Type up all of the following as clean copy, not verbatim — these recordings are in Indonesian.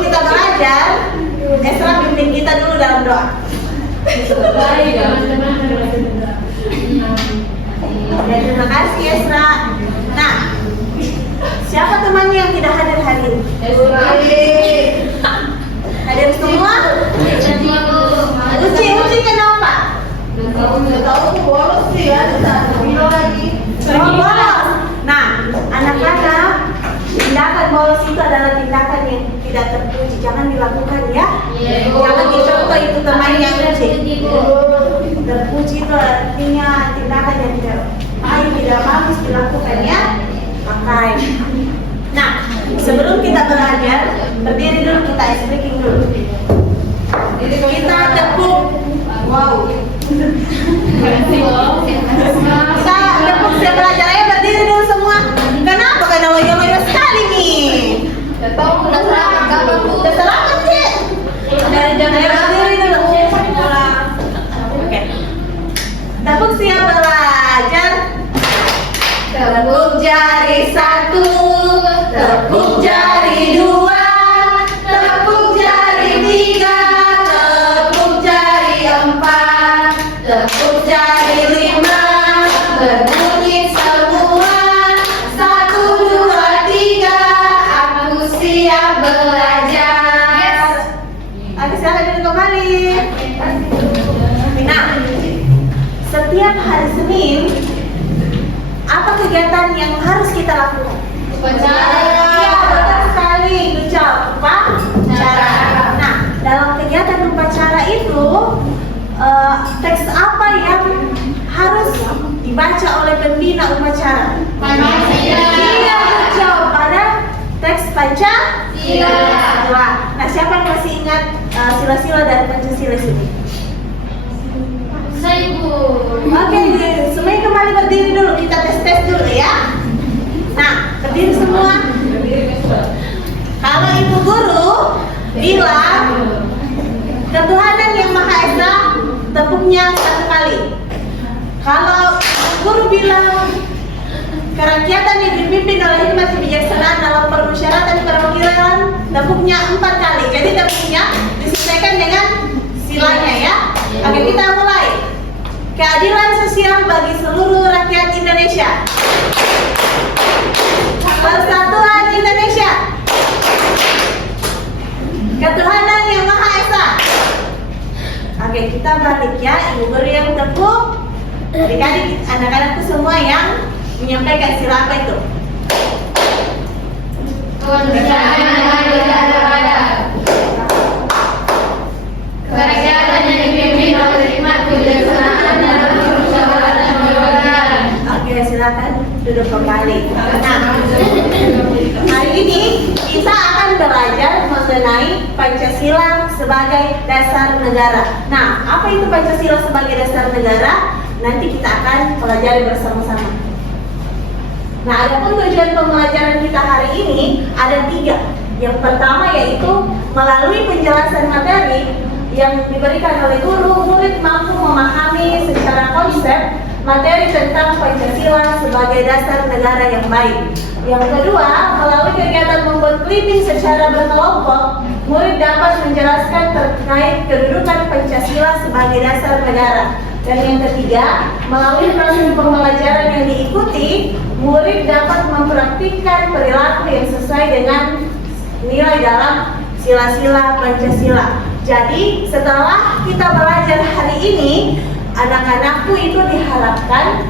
sebelum kita belajar, Esra pimpin kita dulu dalam doa. Ya, terima kasih Esra. Nah, siapa temannya yang tidak hadir hari ini? Hadir semua? Uci kenapa? Tahu bolos sih ya, lagi. Bolos. Nah, anak-anak, tindakan bolos itu adalah tindakan yang tidak terpuji. Jangan dilakukan ya. Jangan dicoba itu teman yang terpuji itu artinya tindakan yang tidak bagus dilakukan ya. Pakai. Nah, sebelum kita belajar, berdiri dulu, kita speaking dulu. Kita tepuk. Wow. Kita tepuk belajarnya, berdiri dulu semua. Kenapa? Karena loyo-loyo sekali nih. Udah selamat sih. Berdiri dulu. Oke. Tepuk siap belajar. Tepuk jari 1, tepuk jari 2, tepuk jari 3, tepuk jari 4, tepuk jari 5, berbunyi semua. 1, 2, 3, aku siap belajar. Aku silakan duduk kembali. Nah, setiap hari Senin apa kegiatan yang harus kita lakukan? Upacara. Iya, betul sekali. Upacara. Nah, dalam kegiatan upacara itu teks apa yang harus dibaca oleh pembina upacara? Pancasila. Iya, betul. Pada teks Pancasila. Nah, siapa yang masih ingat sila-sila dari Pancasila sini? Saya Bu. Oke, semuanya kembali berdiri dulu. Kita tes dulu ya. Nah, berdiri semua. Kalau Ibu Guru bilang ketuhanan yang Maha Esa, tepuknya 1 kali. Kalau Ibu Guru bilang kerakyatan yang dipimpin oleh hikmat kebijaksanaan dalam permusyawaratan perwakilan, tepuknya 4 kali. Jadi tepuknya disesuaikan dengan silanya ya. Oke, kita mulai. Keadilan sosial bagi seluruh rakyat Indonesia. Persatuan Indonesia. Ketuhanan yang Maha Esa. Oke, kita balik ya. Ibu Guru yang tepuk. Adik-adik, anak-anakku semua yang menyampaikan sila apa itu? Kerakyatan yang dipimpin oleh hikmat kebijaksanaan dalam permusyawaratan perwakilan. Oke, silakan duduk kembali. Nah, hari ini kita akan belajar mengenai Pancasila sebagai dasar negara. Nah, apa itu Pancasila sebagai dasar negara? Nanti kita akan pelajari bersama-sama. Nah, adapun tujuan pembelajaran kita hari ini ada 3. Yang pertama yaitu melalui penjelasan materi yang diberikan oleh guru, murid mampu memahami secara konsep materi tentang Pancasila sebagai dasar negara yang baik. Yang kedua, melalui kegiatan membuat clipping secara berkelompok, murid dapat menjelaskan terkait kedudukan Pancasila sebagai dasar negara. Dan yang ketiga, melalui proses pembelajaran yang diikuti, murid dapat mempraktikkan perilaku yang sesuai dengan nilai dalam sila-sila Pancasila. Jadi setelah kita belajar hari ini, anak-anakku itu diharapkan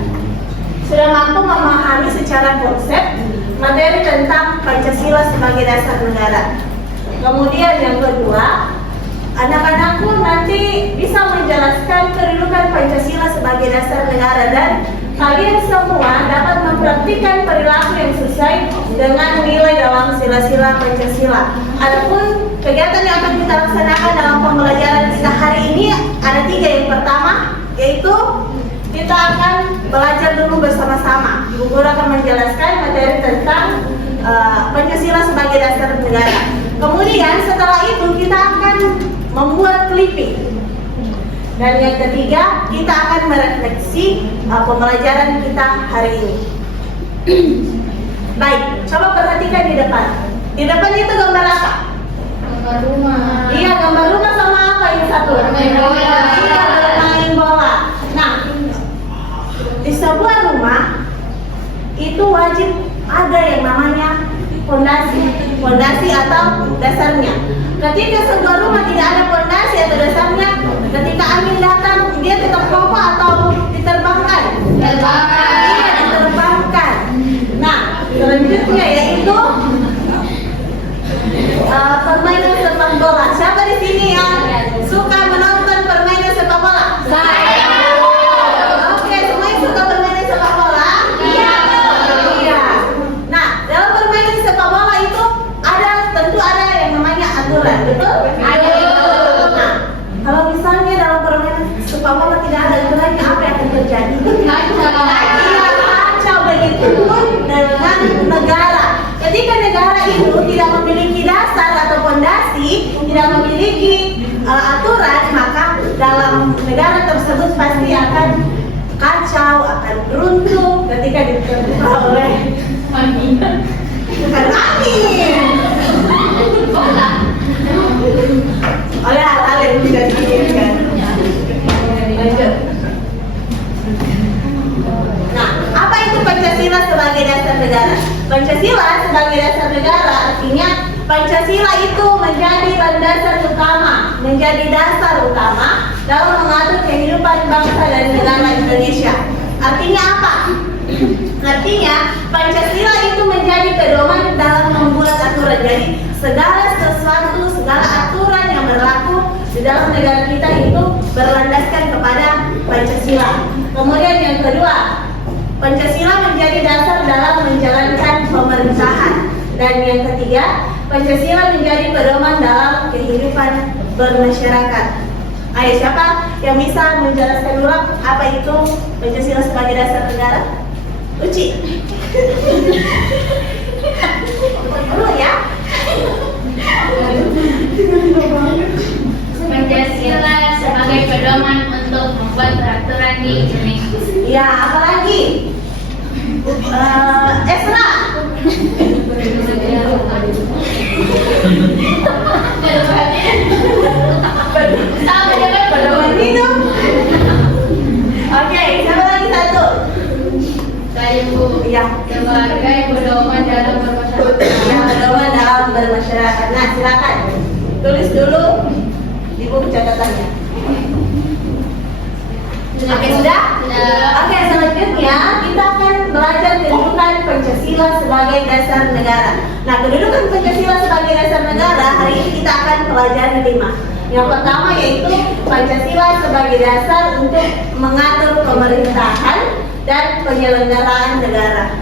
sudah mampu memahami secara konsep materi tentang Pancasila sebagai dasar negara. Kemudian yang kedua, anak-anakku nanti bisa menjelaskan kedudukan Pancasila sebagai dasar negara dan kalian semua dapat mempraktikkan perilaku yang sesuai dengan nilai dalam sila-sila Pancasila. Adapun kegiatan yang akan kita laksanakan dalam pembelajaran kita hari ini ada 3. Yang pertama yaitu kita akan belajar dulu bersama-sama. Ibu Guru akan menjelaskan materi tentang Pancasila sebagai dasar negara. Kemudian setelah itu kita akan membuat clipping. Dan yang ketiga, kita akan merefleksi pembelajaran kita hari ini. Baik, coba perhatikan di depan. Di depan itu gambar apa? gambar rumah. Iya, gambar rumah sama apa yang satu? Bermain bola. Iya, bermain bola. Nah, di sebuah rumah itu wajib ada yang namanya fondasi atau dasarnya. Ketika sebuah rumah tidak ada fondasi atau dasarnya, ketika angin datang dia tetap kokoh atau diterbangkan? Terbangkan. Iya, diterbangkan. Nah, selanjutnya yaitu permainan sepak bola. Siapa di sini yang suka menonton permainan sepak bola? Saya. Oke, semuanya suka permainan sepak bola? Iya. Iya. Nah, dalam permainan sepak bola itu tentu ada yang namanya aturan, betul? Ada. Nah, kalau misalnya dalam permainan sepak bola tidak ada aturannya, apa yang akan terjadi? Kacau. Iya, kacau. Begitu pun dengan negara. Ketika negara itu tidak memiliki dasar atau fondasi, tidak memiliki aturan, maka dalam negara tersebut pasti akan kacau, akan runtuh ketika diterpa oleh bukan angin, oleh hal-hal yang tidak diinginkan. Lanjut. Nah, apa itu Pancasila sebagai dasar negara? Pancasila sebagai dasar negara artinya Pancasila itu menjadi dasar utama, menjadi dasar utama dalam mengatur kehidupan bangsa dan negara Indonesia. Artinya apa? Artinya Pancasila itu menjadi pedoman dalam membuat aturan. Jadi segala sesuatu, segala aturan yang berlaku di dalam negara kita itu berlandaskan kepada Pancasila. Kemudian yang kedua, Pancasila menjadi dasar dalam menjalankan pemerintahan. Dan yang ketiga, Pancasila menjadi pedoman dalam kehidupan bermasyarakat. Ayo, siapa yang bisa menjelaskan ulang apa itu Pancasila sebagai dasar negara? Uci. Dulu ya. Pancasila sebagai pedoman untuk membuat peraturan di Indonesia. Ya, apalagi? Esra. Pedoman hidup. Oke, siapa lagi satu? Saya Bu. Ya. Sebagai pedoman dalam bermasyarakat. Ya, pedoman dalam bermasyarakat. Nah, silakan tulis dulu di buku catatannya. Oke, sudah? Sudah. Oke, selanjutnya kita akan belajar kedudukan Pancasila sebagai dasar negara. Nah, kedudukan Pancasila sebagai dasar negara hari ini kita akan pelajari 5. Yang pertama yaitu Pancasila sebagai dasar untuk mengatur pemerintahan dan penyelenggaraan negara.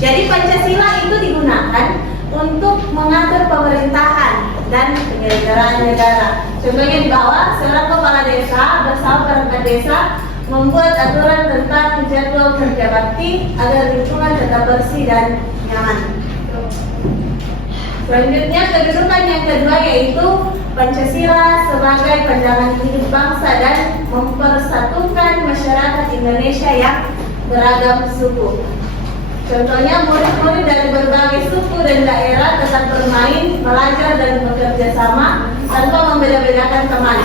Jadi Pancasila itu digunakan untuk mengatur pemerintahan dan penyelenggaraan negara. Contohnya di bawah, seorang kepala desa bersama perangkat desa membuat aturan tentang jadwal kerja bakti agar lingkungan tetap bersih dan nyaman. Selanjutnya kedudukan yang kedua yaitu Pancasila sebagai pandangan hidup bangsa dan mempersatukan masyarakat Indonesia yang beragam suku. Contohnya murid-murid dari berbagai suku dan daerah tetap bermain, belajar dan bekerja sama tanpa membeda-bedakan teman.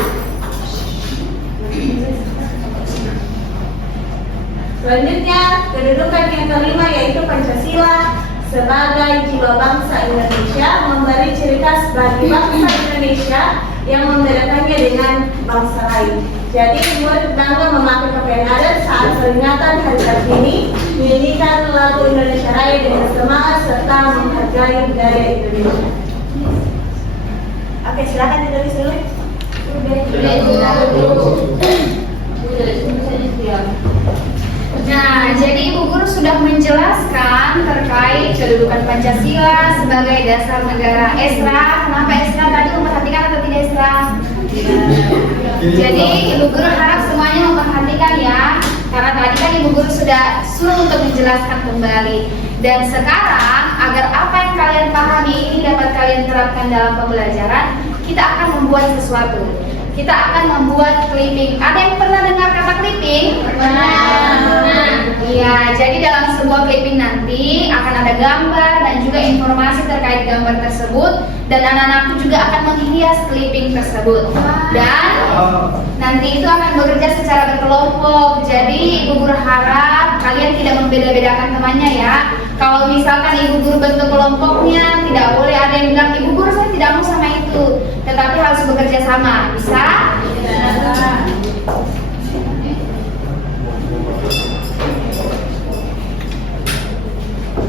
Selanjutnya, kedudukan yang kelima yaitu Pancasila sebagai jiwa bangsa Indonesia, memberi ciri khas bagi bangsa Indonesia yang membedakannya dengan bangsa lain. Jadi murid bangga memakai pakaian adat saat peringatan Hari Kartini, menyanyikan lagu Indonesia Raya dengan semangat serta menghargai budaya Indonesia. Oke, silakan ditulis dulu. Nah, jadi Ibu Guru sudah menjelaskan terkait kedudukan Pancasila sebagai dasar negara. Esra, kenapa Esra tadi memperhatikan atau tidak Esra? Jadi Ibu Guru harap semuanya memperhatikan ya, karena tadi kan Ibu Guru sudah suruh untuk menjelaskan kembali. Dan sekarang agar apa yang kalian pahami ini dapat kalian terapkan dalam pembelajaran, kita akan membuat sesuatu. Kita akan membuat clipping. Ada yang pernah dengar kata clipping? Pernah. Iya, jadi dalam sebuah clipping nanti akan ada gambar dan juga informasi terkait gambar tersebut, dan anak-anakku juga akan menghias clipping tersebut. Dan nanti itu akan bekerja secara berkelompok. Jadi ibu guru harap kalian tidak membeda-bedakan temannya ya. Kalau misalkan ibu guru bentuk kelompoknya, tidak boleh ada yang bilang ibu guru saya tidak mau sama itu, tetapi harus bekerja sama. Bisa?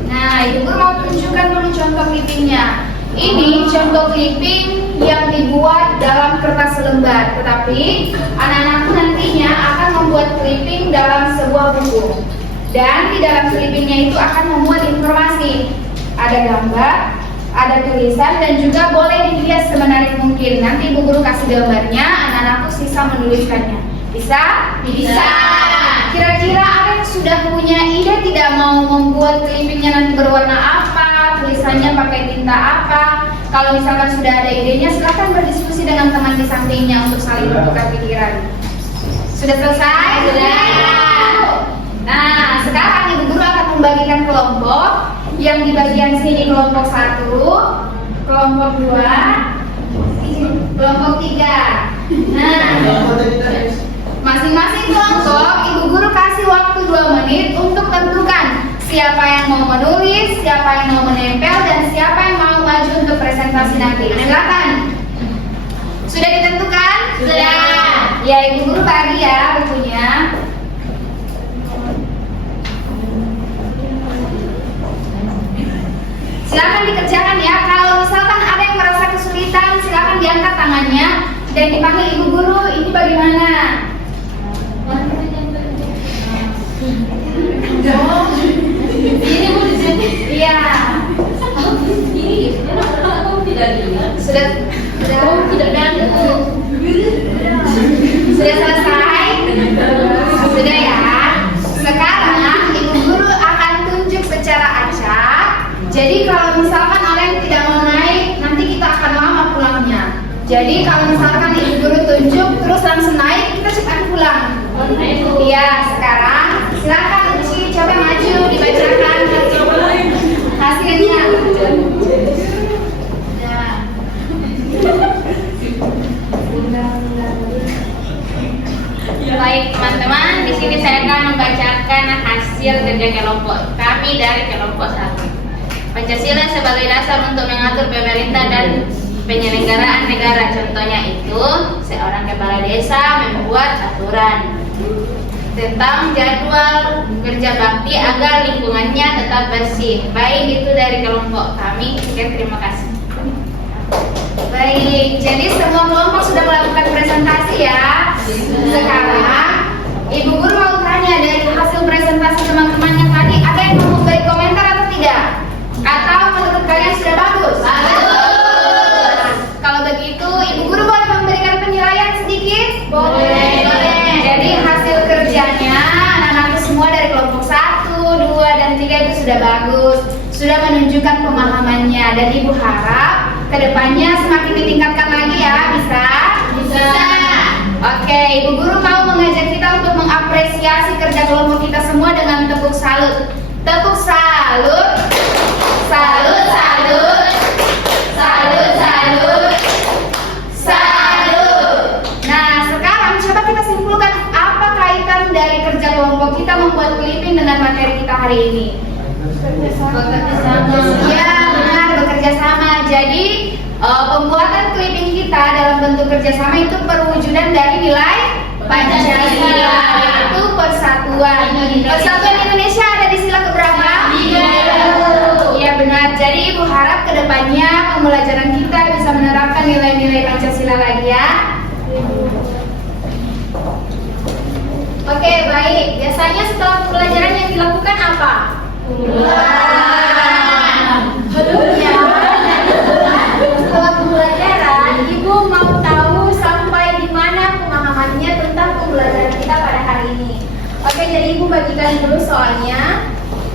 Nah, ibu guru mau tunjukkan dulu contoh clippingnya. Ini contoh clipping yang dibuat dalam kertas selembar, tetapi anak-anakku nantinya akan membuat clipping dalam sebuah buku. Dan di dalam clippingnya itu akan memuat informasi. Ada gambar, ada tulisan, dan juga boleh dihias semenarik mungkin. Nanti ibu guru kasih gambarnya, anak-anakku sisa menuliskannya. Bisa? Bisa. Kira-kira ada yang sudah punya ide tidak mau membuat clippingnya nanti berwarna apa, tulisannya pakai tinta apa? Kalau misalkan sudah ada idenya, silahkan berdiskusi dengan teman di sampingnya untuk saling bertukar pikiran. Sudah selesai? Sudah. Nah, sekarang ibu guru akan membagikan kelompok. Yang di bagian sini kelompok 1, kelompok 2, kelompok 3. Nah, masing-masing kelompok ibu guru kasih waktu 2 menit untuk tentukan siapa yang mau menulis, siapa yang mau menempel, dan siapa yang mau maju untuk presentasi nanti. Silakan. Sudah ditentukan? Sudah. Ya, ibu guru bagi ya bukunya. Silakan dikerjakan ya. Kalau misalkan ada yang merasa kesulitan, silakan diangkat tangannya dan dipanggil ibu guru. Ini bagaimana? Ini mau disini? Iya. Sudah selesai? Sudah ya. Sekarang ibu guru akan tunjuk secara acak. Jadi kalau misalkan ada yang tidak mau naik, nanti kita akan lama pulangnya. Jadi kalau misalkan ibu guru tunjuk terus langsung naik, kita cepat pulang. Iya, sekarang silakan Uci coba maju dibacakan hasilnya. Baik teman-teman, di sini saya akan membacakan hasil kerja kelompok kami dari kelompok 1. Pancasila sebagai dasar untuk mengatur pemerintah dan penyelenggaraan negara. Contohnya itu, seorang kepala desa membuat aturan tentang jadwal kerja bakti agar lingkungannya tetap bersih. Baik, itu dari kelompok kami. Sekian, terima kasih. Baik, jadi semua kelompok sudah melakukan presentasi ya. Sekarang ibu guru mau tanya, dari hasil presentasi teman-temannya tadi, ada yang mau memberi komentar atau tidak? Atau menurut kalian sudah bagus? Bagus. Kalau begitu, ibu guru boleh memberikan penilaian sedikit? Boleh. Jadi hasil kerjanya anak-anak semua dari kelompok 1, 2, dan 3 itu sudah bagus, sudah menunjukkan pemahamannya, dan ibu harap kedepannya semakin ditingkatkan lagi ya. Bisa? Bisa. Oke, ibu guru mau mengajak kita untuk mengapresiasi kerja kelompok kita semua dengan tepuk salut. Tepuk salut. Salut, salut. Salut, salut. Salut. Nah, sekarang coba kita simpulkan apa kaitan dari kerja kelompok kita membuat clipping dengan materi kita hari ini. Ya, benar, bekerja sama. Jadi pembuatan clipping kita dalam bentuk kerjasama itu perwujudan dari nilai Pancasila, yaitu persatuan. Persatuan Indonesia ada di sila keberapa? Iya benar. Jadi ibu harap kedepannya pembelajaran kita bisa menerapkan nilai-nilai Pancasila lagi ya. Oke, baik. Biasanya setelah pembelajaran yang dilakukan apa? Setelah pembelajaran, ibu mau tahu sampai di mana pemahamannya tentang pembelajaran kita pada hari ini. Oke, jadi ibu bagikan dulu soalnya.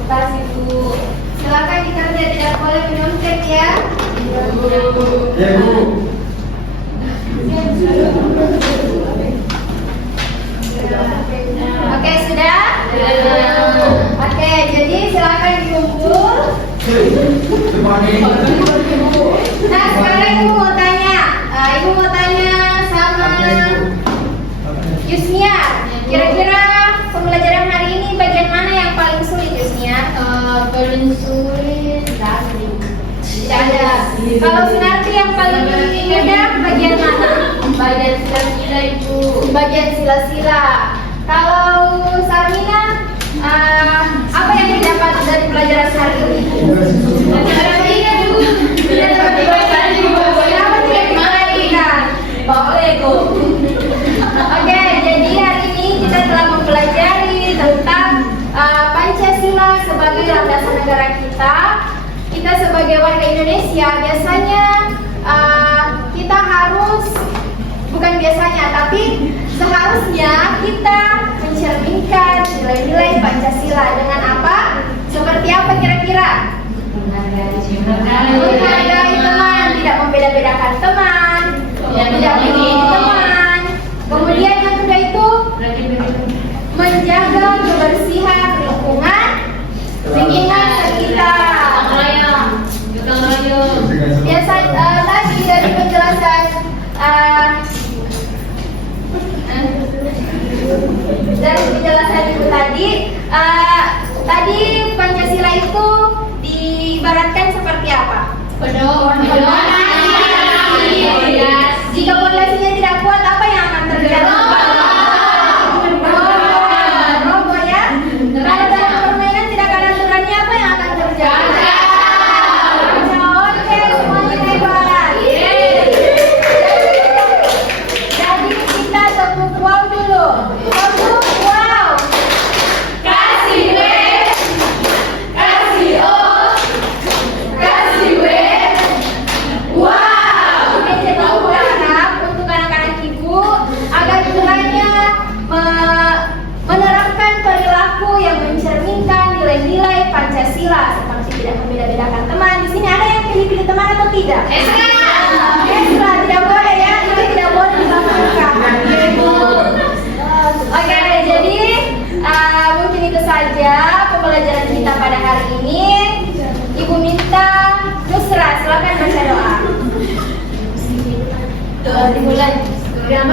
Kasih ibu. Silakan dikerja, tidak boleh menyontek ya. Ya, Bu. Oke, sudah? Nah, sekarang ibu mau tanya sama Yusnia. Kira-kira pembelajaran hari ini bagian mana yang paling sulit, Yusnia? Paling sulit daring. Tidak ada. Kalau Sunarti yang paling mudah bagian mana? Bagian sila-sila ibu. Bagian sila-sila. Kalau Sarmina, apa yang didapat dari pelajaran hari ini? Iya ibu. Tidak dapat dipelajari, ibu. Kenapa tidak diperhatikan? Boleh ibu. Oke, jadi hari ini kita telah mempelajari tentang Pancasila sebagai landasan negara kita. Kita sebagai warga Indonesia biasanya kita harus, bukan biasanya, tapi seharusnya kita mencerminkan nilai-nilai Pancasila dengan apa? Seperti apa kira-kira? Menghargai teman, tidak membeda-bedakan teman, tidak memilih teman. Kemudian yang kedua itu menjaga kebersihan lingkungan sekitar. Ya, tadi dari penjelasan ibu tadi Pancasila itu diibaratkan seperti apa? Jika pondasinya tidak kuat, apa yang akan terjadi? Roboh ya. Kalau dalam permainan tidak ada aturannya, apa yang akan terjadi? Oke, semuanya hebat. Jadi kita tepuk wow dulu. Tepuk wow. Kasih W, kasih O, kasih W. Wow. Oke, jadi ibu harap untuk anak-anak ibu agar kiranya menerapkan perilaku yang mencerminkan nilai-nilai Pancasila seperti tidak membeda-bedakan teman. Di sini ada yang pilih-pilih teman atau tidak? Ekstra, tidak boleh ya. Itu tidak boleh dilakukan. Oke, jadi mungkin itu saja pembelajaran kita pada hari ini. Ibu minta Nusra, silakan baca doa. Doa dimulai. Doa